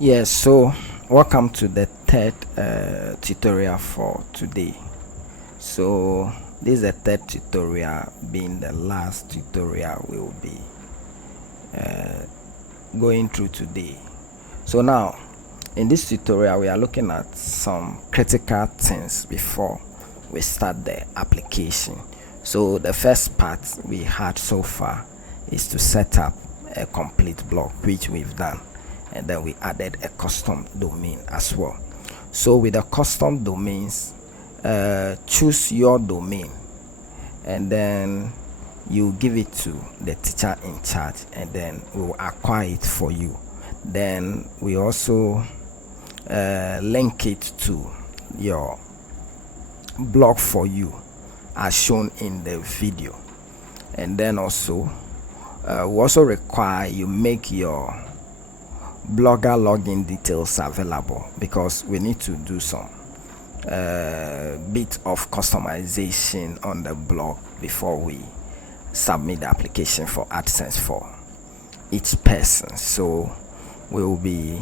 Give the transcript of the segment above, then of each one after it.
Yes, so welcome to the third tutorial for today. So this is the third tutorial, being the last tutorial we will be going through today. So now in this tutorial we are looking at some critical things before we start the application. So the first part we had so far is to set up a complete blog, which we've done, and then we added a custom domain as well. So with the custom domains, choose your domain and then you give it to the teacher in charge, and then we will acquire it for you. Then we also link it to your blog for you as shown in the video. And then also we also require you make your blogger login details available, because we need to do some bit of customization on the blog before we submit the application for AdSense for each person. So we will be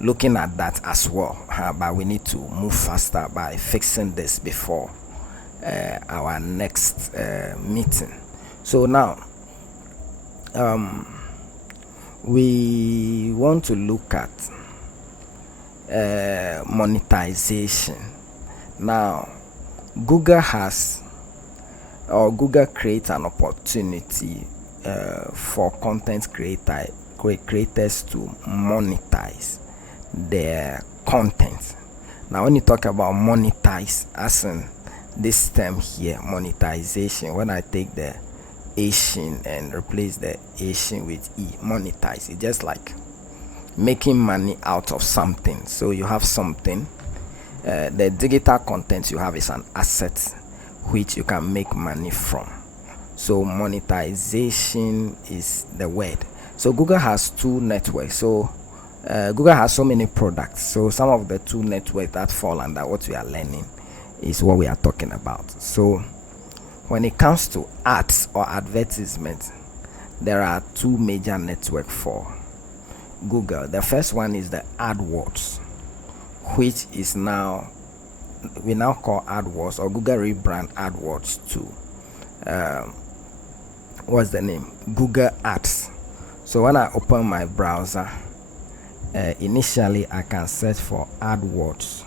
looking at that as well, but we need to move faster by fixing this before our next meeting. So now we want to look at monetization. Now Google creates an opportunity for content creators to monetize their content. Now when you talk about monetize, as in this term here, monetization, when I take the Asian and replace the Asian with E, monetize, it's just like making money out of something. So you have something, the digital content you have is an asset which you can make money from. So monetization is the word. So Google has two networks. So Google has so many products. So some of the two networks that fall under what we are learning is what we are talking about. So when it comes to ads or advertisements, there are two major networks for Google. The first one is the AdWords, which is now we now call AdWords, or Google rebrand AdWords to what's the name? Google Ads. So when I open my browser, initially I can search for adwords.com,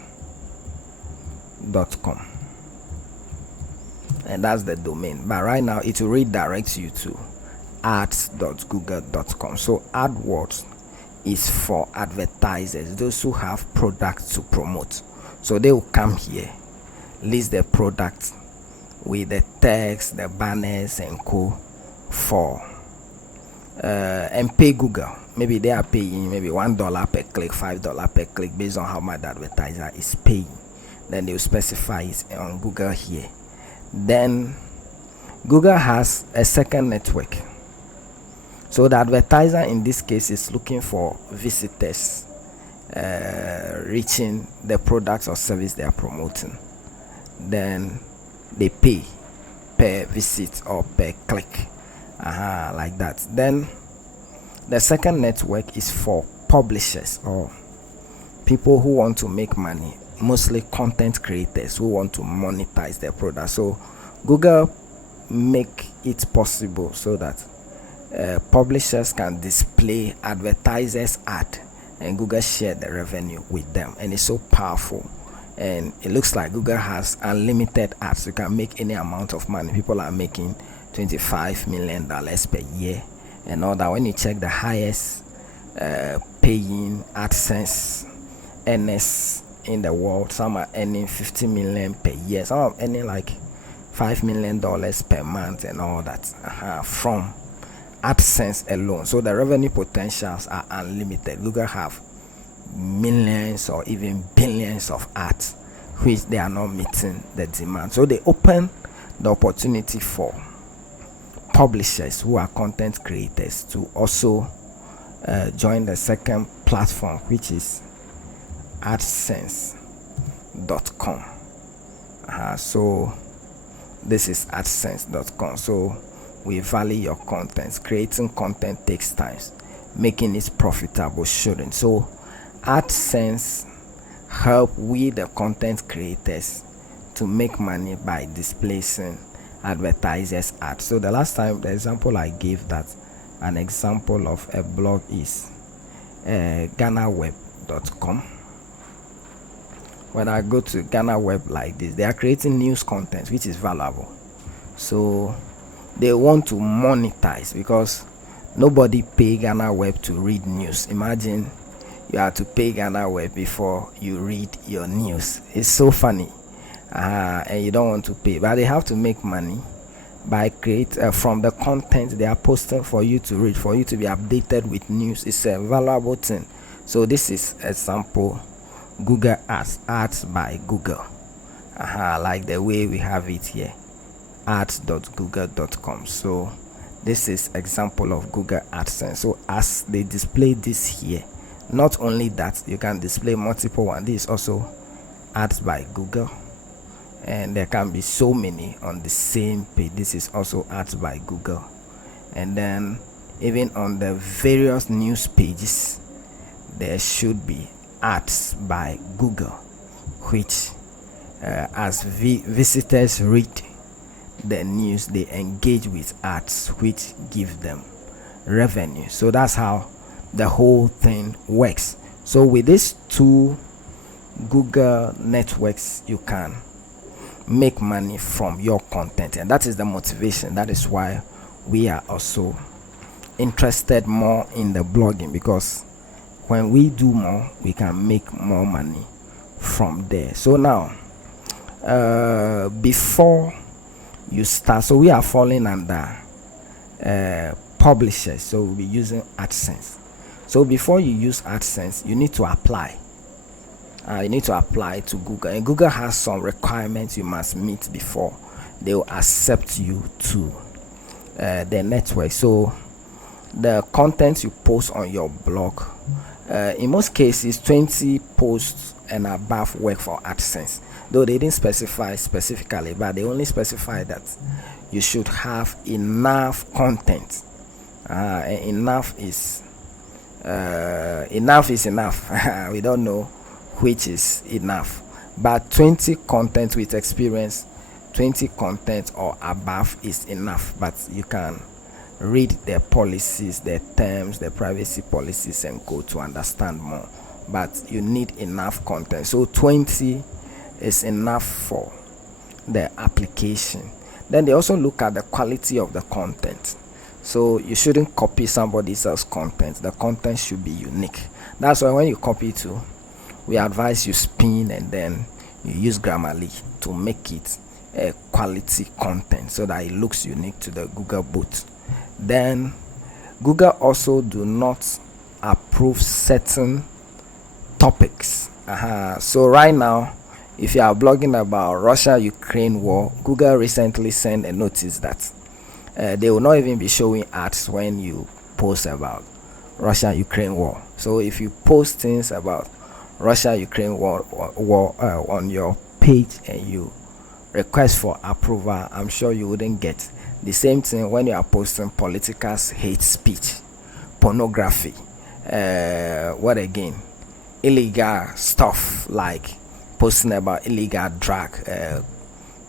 and that's the domain, but right now it will redirect you to ads.google.com. So AdWords is for advertisers, those who have products to promote. So they will come here, list the products with the text, the banners and co for and pay Google. Maybe they are paying maybe $1 per click, $5 per click, based on how much the advertiser is paying. Then they will specify it on Google here. Then Google has a second network. So the advertiser in this case is looking for visitors reaching the products or service they are promoting. Then they pay per visit or per click, like that. Then the second network is for publishers or people who want to make money, mostly content creators who want to monetize their product. So Google make it possible so that publishers can display advertisers ad, and Google share the revenue with them. And it's so powerful, and it looks like Google has unlimited ads. You can make any amount of money. People are making $25 million per year and all that. When you check the highest paying AdSense earners in the world, some are earning $50 million per year, some are earning like $5 million per month and all that from AdSense alone. So the revenue potentials are unlimited. Google have millions or even billions of ads which they are not meeting the demand. So they open the opportunity for publishers who are content creators to also join the second platform, which is AdSense.com. So this is AdSense.com. So we value your content. Creating content takes time, making it profitable shouldn't. So AdSense help we the content creators to make money by displacing advertisers ads. So the last time, the example I gave, that an example of a blog is GhanaWeb.com. When I go to Ghana Web like this, they are creating news content which is valuable, so they want to monetize because nobody pay Ghana Web to read news. Imagine you have to pay Ghana Web before you read your news. It's so funny, and you don't want to pay, but they have to make money by from the content they are posting for you to read, for you to be updated with news. It's a valuable thing. So this is example Google ads by Google, like the way we have it here, ads.google.com. so this is example of Google AdSense. So as they display this here, not only that, you can display multiple ones. This is also ads by Google, and there can be so many on the same page. This is also ads by Google, and then even on the various news pages there should be ads by Google, which as visitors read the news, they engage with ads which give them revenue. So that's how the whole thing works. So with these two Google networks, you can make money from your content, and that is the motivation. That is why we are also interested more in the blogging, because when we do more, we can make more money from there. So now, before you start, so we are falling under publishers, so we'll be using AdSense. So before you use AdSense, you need to apply. You need to apply to Google, and Google has some requirements you must meet before they will accept you to their network. So the content you post on your blog, in most cases 20 posts and above work for AdSense, though they didn't specify specifically, but they only specify that you should have enough content. And enough is enough. We don't know which is enough, but 20 content with experience, 20 content or above is enough. But you can read their policies, their terms, their privacy policies and go to understand more, but you need enough content. So 20 is enough for the application. Then they also look at the quality of the content. So you shouldn't copy somebody else's content. The content should be unique. That's why when you copy too, we advise you spin and then you use Grammarly to make it a quality content so that it looks unique to the Google bot. Then Google also do not approve certain topics. So right now, if you are blogging about Russia-Ukraine war, Google recently sent a notice that they will not even be showing ads when you post about Russia-Ukraine war. So if you post things about Russia-Ukraine war on your page and you request for approval, I'm sure you wouldn't get. The same thing when you are posting political hate speech, pornography, what again, illegal stuff like posting about illegal drug,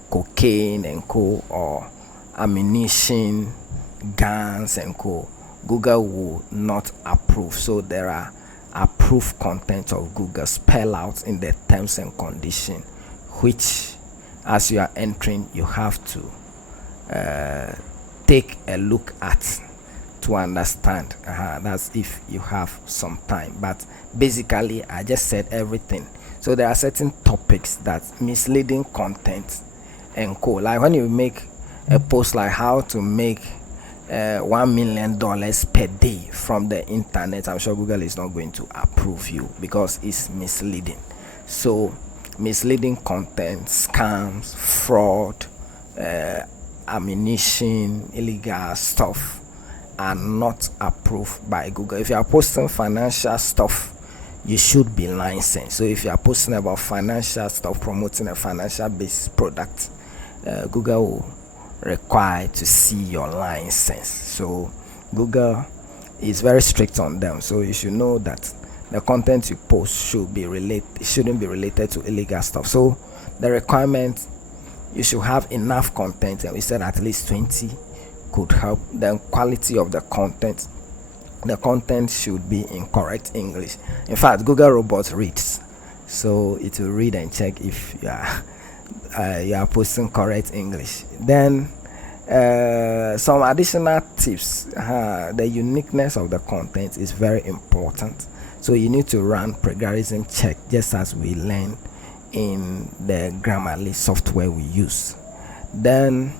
cocaine and co, or ammunition, guns and co. Google will not approve. So there are approved content of Google spell out in the terms and condition, which as you are entering you have to take a look at to understand. That's if you have some time, but basically I just said everything. So there are certain topics that misleading content and co, like when you make a post like how to make $1 million per day from the internet, I'm sure Google is not going to approve you because it's misleading. So misleading content, scams, fraud, ammunition, illegal stuff are not approved by Google. If you are posting financial stuff, you should be licensed. So if you are posting about financial stuff, promoting a financial based product, Google will require to see your license. So Google is very strict on them, so you should know that the content you post shouldn't be related to illegal stuff. So the requirement, you should have enough content, and we said at least 20 could help. Then quality of the content should be in correct English. In fact, Google Robots reads, so it will read and check if you are posting correct English. Then some additional tips. The uniqueness of the content is very important, so you need to run plagiarism check, just as we learn in the Grammarly software we use. Then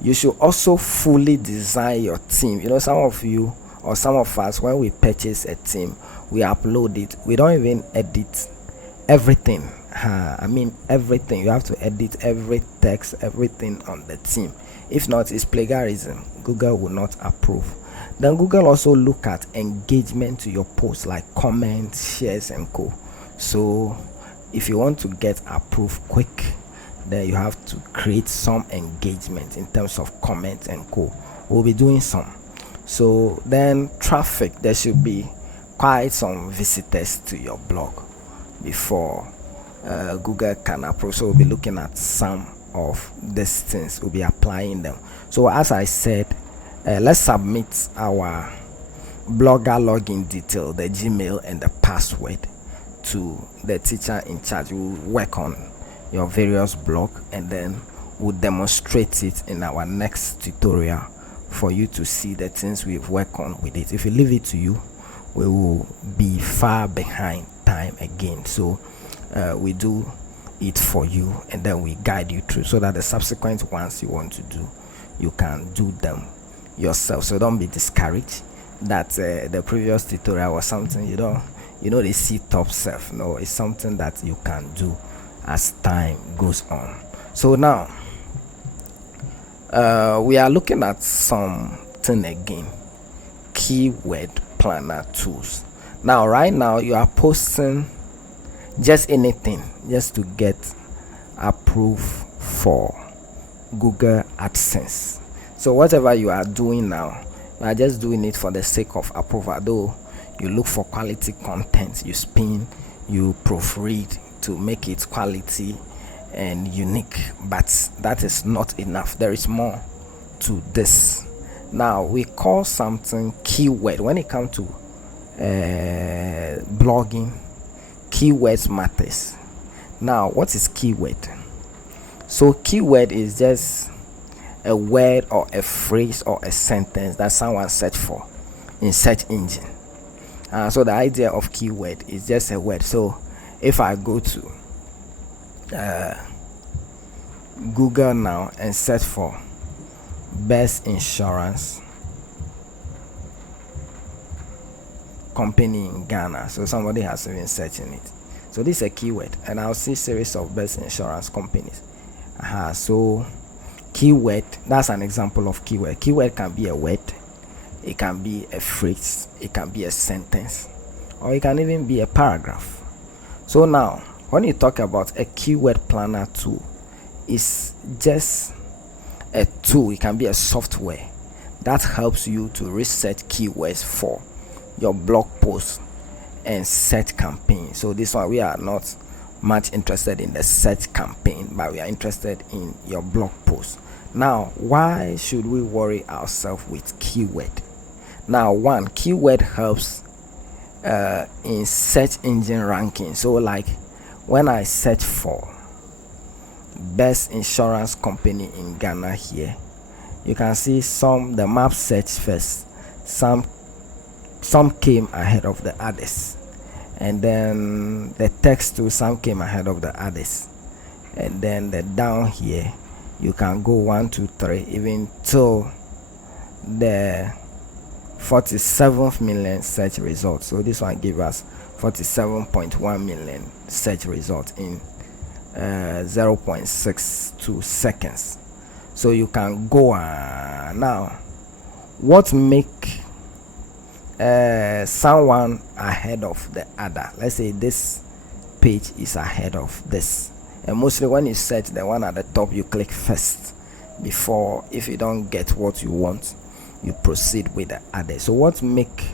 you should also fully design your theme. Some of you or some of us, when we purchase a theme, we upload it, we don't even edit everything. Everything. You have to edit every text, everything on the theme. If not, it's plagiarism. Google will not approve. Then Google also look at engagement to your post, like comments, shares, and co. So if you want to get approved quick, then you have to create some engagement in terms of comments and co. We'll be doing some. So then traffic, there should be quite some visitors to your blog before Google can approve. So we'll be looking at some of these things, we'll be applying them. So as I said, let's submit our blogger login detail, the Gmail and the password, to the teacher in charge. We'll work on your various blog, and then we'll demonstrate it in our next tutorial for you to see the things we've worked on with it. If we leave it to you, we will be far behind time again. So we do it for you, and then we guide you through, so that the subsequent ones you want to do, you can do them yourself. So don't be discouraged that the previous tutorial was something they see top self. No, it's something that you can do as time goes on. So now we are looking at something again, keyword planner tools. Now right now you are posting just anything, just to get approved for Google AdSense. So whatever you are doing now, you are just doing it for the sake of approval. Though you look for quality content, you spin, you proofread to make it quality and unique, but that is not enough. There is more to this. Now we call something keyword. When it comes to blogging, keywords matters. Now what is keyword? So keyword is just a word or a phrase or a sentence that someone search for in search engine. So the idea of keyword is just a word. So if I go to Google now and search for best insurance company in Ghana, so somebody has been searching it. So this is a keyword, and I'll see series of best insurance companies. So keyword, that's an example of keyword. Keyword can be a word, it can be a phrase, it can be a sentence, or it can even be a paragraph. So now when you talk about a keyword planner tool, it's just a tool. It can be a software that helps you to research keywords for your blog post and search campaign. So this one, we are not much interested in the search campaign, but we are interested in your blog post. Now why should we worry ourselves with keyword? Now one, keyword helps in search engine ranking. So like when I search for best insurance company in Ghana here, you can see the map search first, some came ahead of the others, and then the text too, some came ahead of the others, and then the down here you can go 1 2 3 even till the 47th million search results. So this one give us 47.1 million search results in 0.62 seconds. So you can go now what make someone ahead of the other? Let's say this page is ahead of this, and mostly when you search the one at the top, you click first before, if you don't get what you want, you proceed with the other. So what make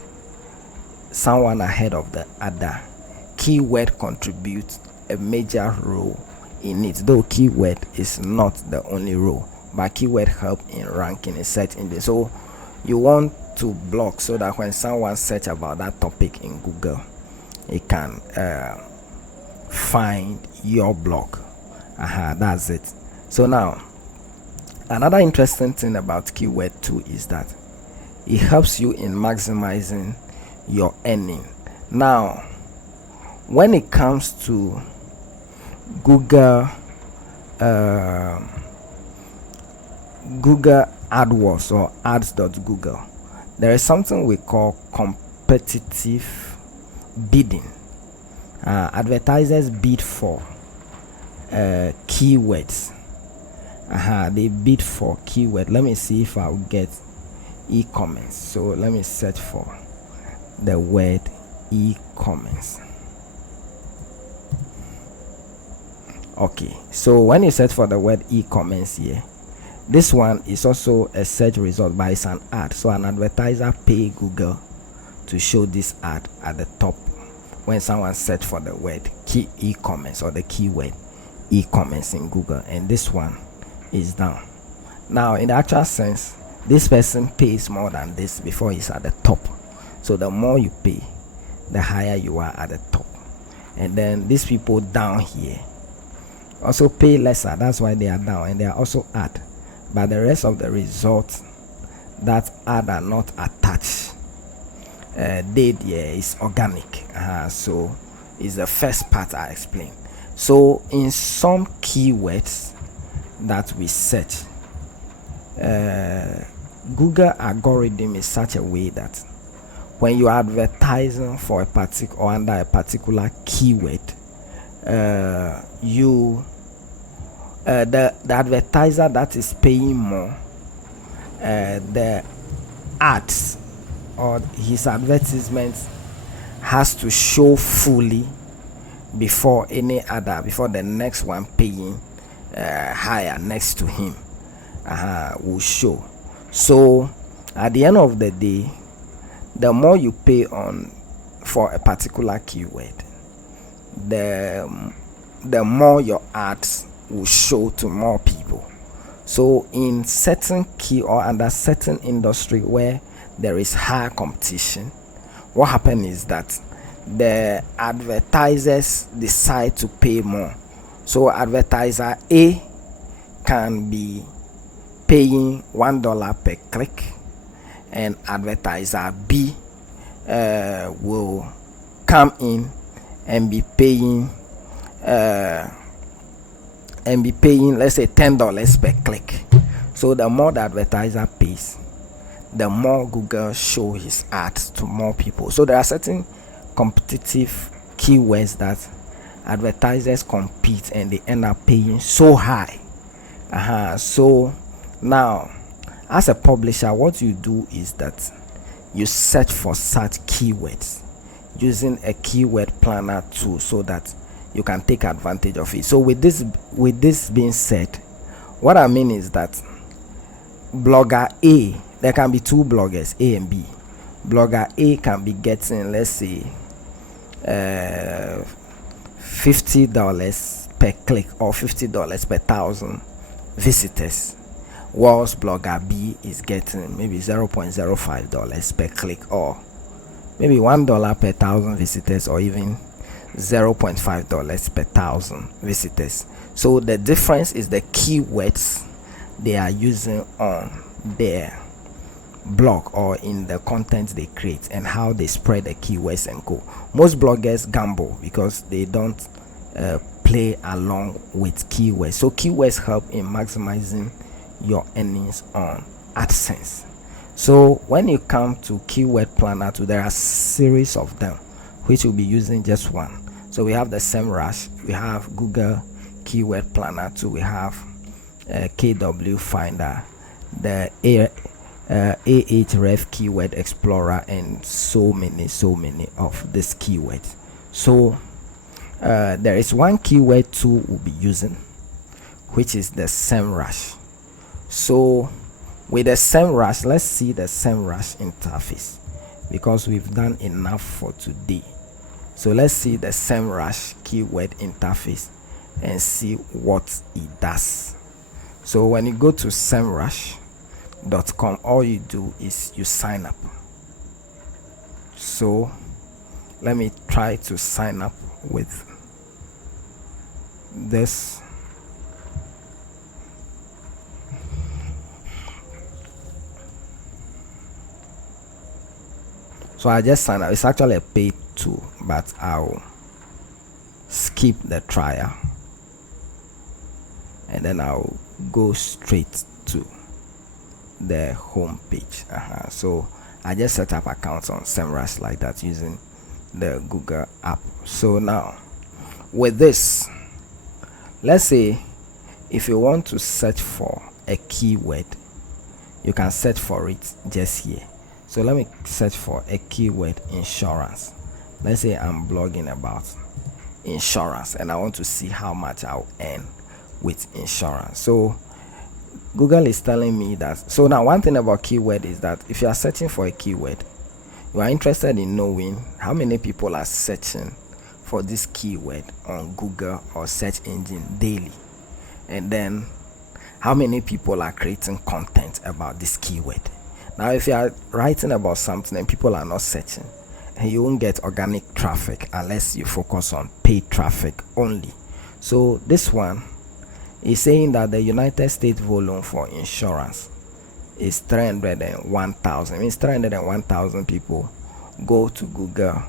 someone ahead of the other, keyword contributes a major role in it, though keyword is not the only role, but keyword help in ranking a search engine. So you want to blog so that when someone search about that topic in Google, it can find your blog. That's it. So now, another interesting thing about keyword too is that it helps you in maximizing your earning. Now, when it comes to Google Google AdWords or ads.google, there is something we call competitive bidding. Advertisers bid for keywords. They bid for keyword. Let me see if I'll get e-commerce. So let me search for the word e-commerce. Okay, so when you search for the word e-commerce here, this one is also a search result, but it's an ad. So an advertiser pay Google to show this ad at the top when someone search for the word e-commerce or the keyword e-commerce in Google, and this one is down. Now, in the actual sense, this person pays more than this before he's at the top. So the more you pay, the higher you are at the top. And then these people down here also pay lesser. That's why they are down, and they are also ad. But the rest of the results that ad are not attached, is organic. So it's the first part I explained. So in some keywords that we search, Google algorithm is such a way that when you are advertising for a particular or under a particular keyword, the advertiser that is paying more, the ads or his advertisements has to show fully before the next one paying higher next to him will show. So at the end of the day, the more you pay for a particular keyword, the more your ads will show to more people. So in certain key or under certain industry where there is higher competition, what happens is that the advertisers decide to pay more. So advertiser A can be paying $1 per click, and advertiser B will come in and be paying let's say $10 per click. So the more the advertiser pays, the more Google show his ads to more people. So there are certain competitive keywords that advertisers compete and they end up paying so high. So now, as a publisher, what you do is that you search for such keywords using a keyword planner tool so that you can take advantage of it. So with this being said, what I mean is that blogger A, there can be two bloggers, A and B. Blogger A can be getting, let's say, $50 per click or $50 per 1,000 visitors, whilst blogger B is getting maybe $0.05 per click, or maybe $1 per 1,000 visitors, or even $0.5 per 1,000 visitors. So the difference is the keywords they are using on their blog or in the content they create, and how they spread the keywords and go. Most bloggers gamble because they don't play along with keywords. So keywords help in maximizing your earnings on AdSense. So when you come to keyword planner 2, there are series of them which will be using just one. So we have the SEMrush, we have Google Keyword Planner 2, we have KW Finder, the Ahref Keyword Explorer, and so many of these keywords. So there is one keyword tool we'll be using, which is the SEMrush. So with the SEMrush, let's see the SEMrush interface. because we've done enough for today. So let's see the SEMrush keyword interface and see what it does. So when you go to semrush.com, all you do is you sign up. So let me try to sign up with this. So I just signed up. It's actually a paid tool, but I'll skip the trial and then I'll go straight to the home page. So I just set up accounts on SEMrush like that using the Google app. So now with this, let's say if you want to search for a keyword, you can search for it just here. So let me search for a keyword insurance. Let's say I'm blogging about insurance and I want to see how much I'll earn with insurance. So Google is telling me that. So now one thing about keyword is that if you are searching for a keyword, you are interested in knowing how many people are searching for this keyword on Google or search engine daily, and then how many people are creating content about this keyword. Now if you are writing about something and people are not searching, you won't get organic traffic unless you focus on paid traffic only. So this one is saying that the United States volume for insurance is 301,000. It means 301,000 people go to Google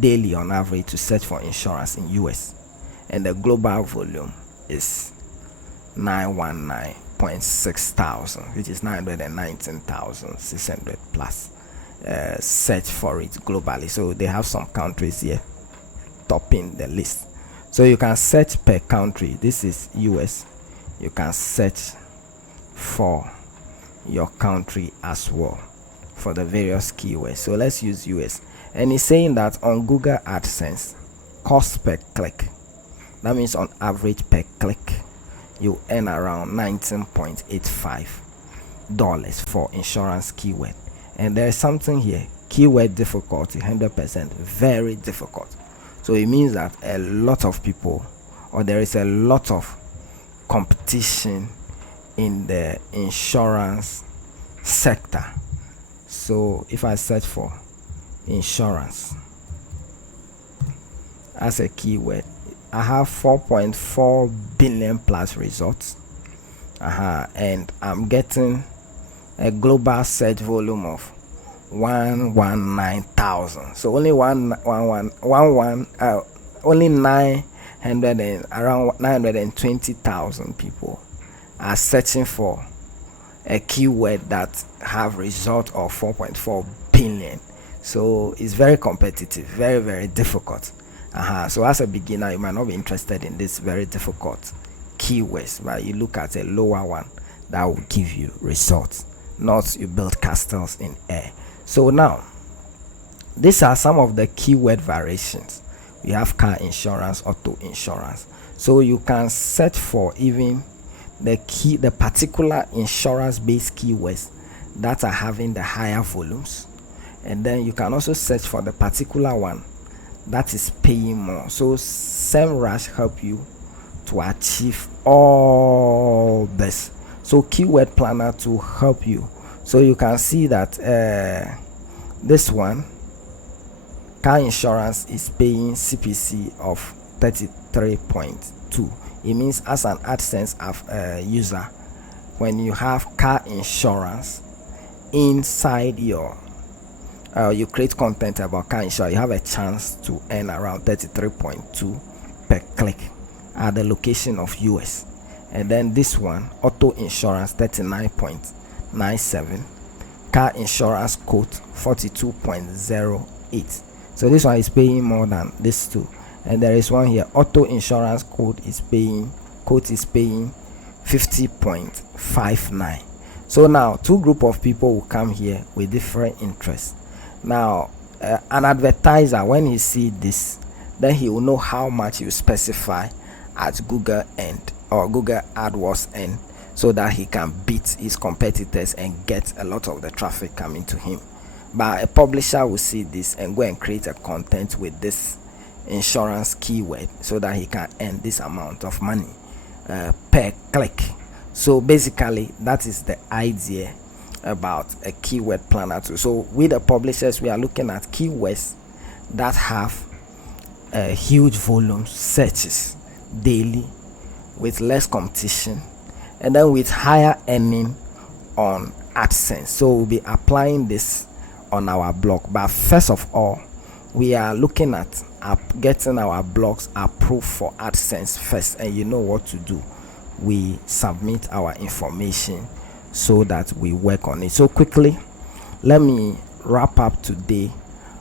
daily on average to search for insurance in US, and the global volume is 919.6 thousand, which is 919,600 plus search for it globally. So they have some countries here topping the list. So you can search per country. This is US. You can search for your country as well for the various keywords. So let's use US, and it's saying that on Google AdSense, cost per click, that means on average per click you earn around $19.85 for insurance keyword. And there's something here, keyword difficulty 100%, very difficult. So it means that a lot of people, or there is a lot of competition in the insurance sector. So if I search for insurance as a keyword, I have 4.4 billion plus results, and I'm getting a global search volume of 119,000. So only only 900 and around 920,000 people are searching for a keyword that have result of 4.4 billion. So it's very competitive, very, very difficult. So as a beginner, you might not be interested in this very difficult keywords, but you look at a lower one that will give you results, not you build castles in air. So now these are some of the keyword variations. We have car insurance, auto insurance. So you can search for even the particular insurance based keywords that are having the higher volumes, and then you can also search for the particular one that is paying more. So SEMrush help you to achieve all this. So keyword planner to help you. So you can see that this one, car insurance, is paying CPC of 33.2. It means as an AdSense user, when you have car insurance inside your you create content about car insurance, you have a chance to earn around 33.2 per click at the location of US. And then this one, auto insurance, 39.97, car insurance quote 42.08. So this one is paying more than this two. And there is one here, auto insurance quote is paying 50.59. So now two group of people will come here with different interests. Now an advertiser, when he see this, then he will know how much you specify at Google end or Google AdWords end, so that he can beat his competitors and get a lot of the traffic coming to him. but a publisher will see this and go and create a content with this insurance keyword so that he can earn this amount of money per click. So basically that is the idea about a keyword planner tool. So with the publishers, we are looking at keywords that have a huge volume searches daily with less competition and then with higher earning on AdSense. So we'll be applying this on our blog, but first of all we are looking at getting our blogs approved for AdSense first. And you know what to do, we submit our information so that we work on it. So quickly, let me wrap up today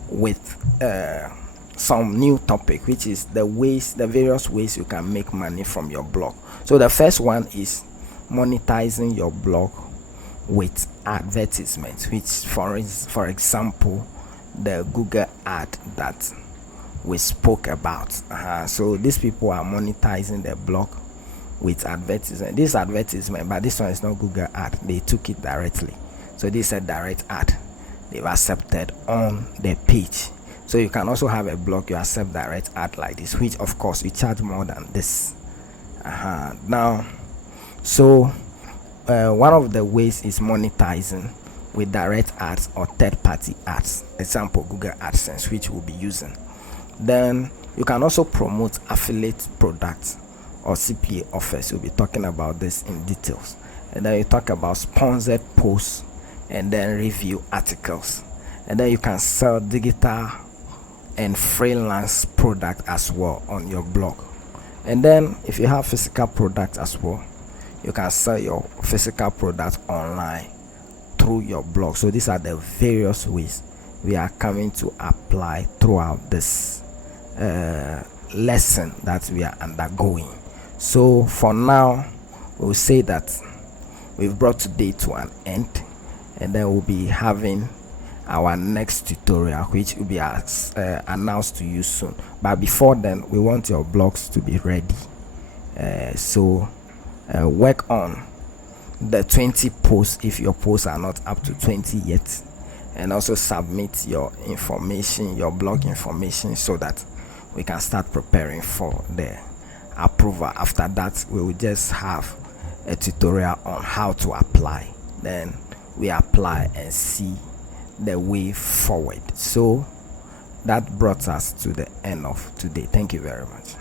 with some new topic, which is the various ways you can make money from your blog. So the first one is monetizing your blog with advertisements, which for example the Google ad that we spoke about. So these people are monetizing their blog with advertisement. This advertisement, but this one is not Google ad, they took it directly. So this is a direct ad they've accepted on their page. So you can also have a blog, you accept direct ad like this, which of course we charge more than this. Now, so one of the ways is monetizing with direct ads or third-party ads, example Google AdSense, which we'll be using. Then you can also promote affiliate products or CPA offers. We'll be talking about this in details. And then you talk about sponsored posts and then review articles. And then you can sell digital and freelance product as well on your blog. And then if you have physical products as well, you can sell your physical product online through your blog. So these are the various ways we are coming to apply throughout this lesson that we are undergoing. So for now, we'll say that we've brought today to an end, and then we'll be having our next tutorial, which will be announced to you soon. But before then, we want your blogs to be ready. So work on the 20 posts if your posts are not up to 20 yet, and also submit your information, your blog information, so that we can start preparing for the approval. After that, we will just have a tutorial on how to apply. Then we apply and see the way forward. So that brought us to the end of today. Thank you very much.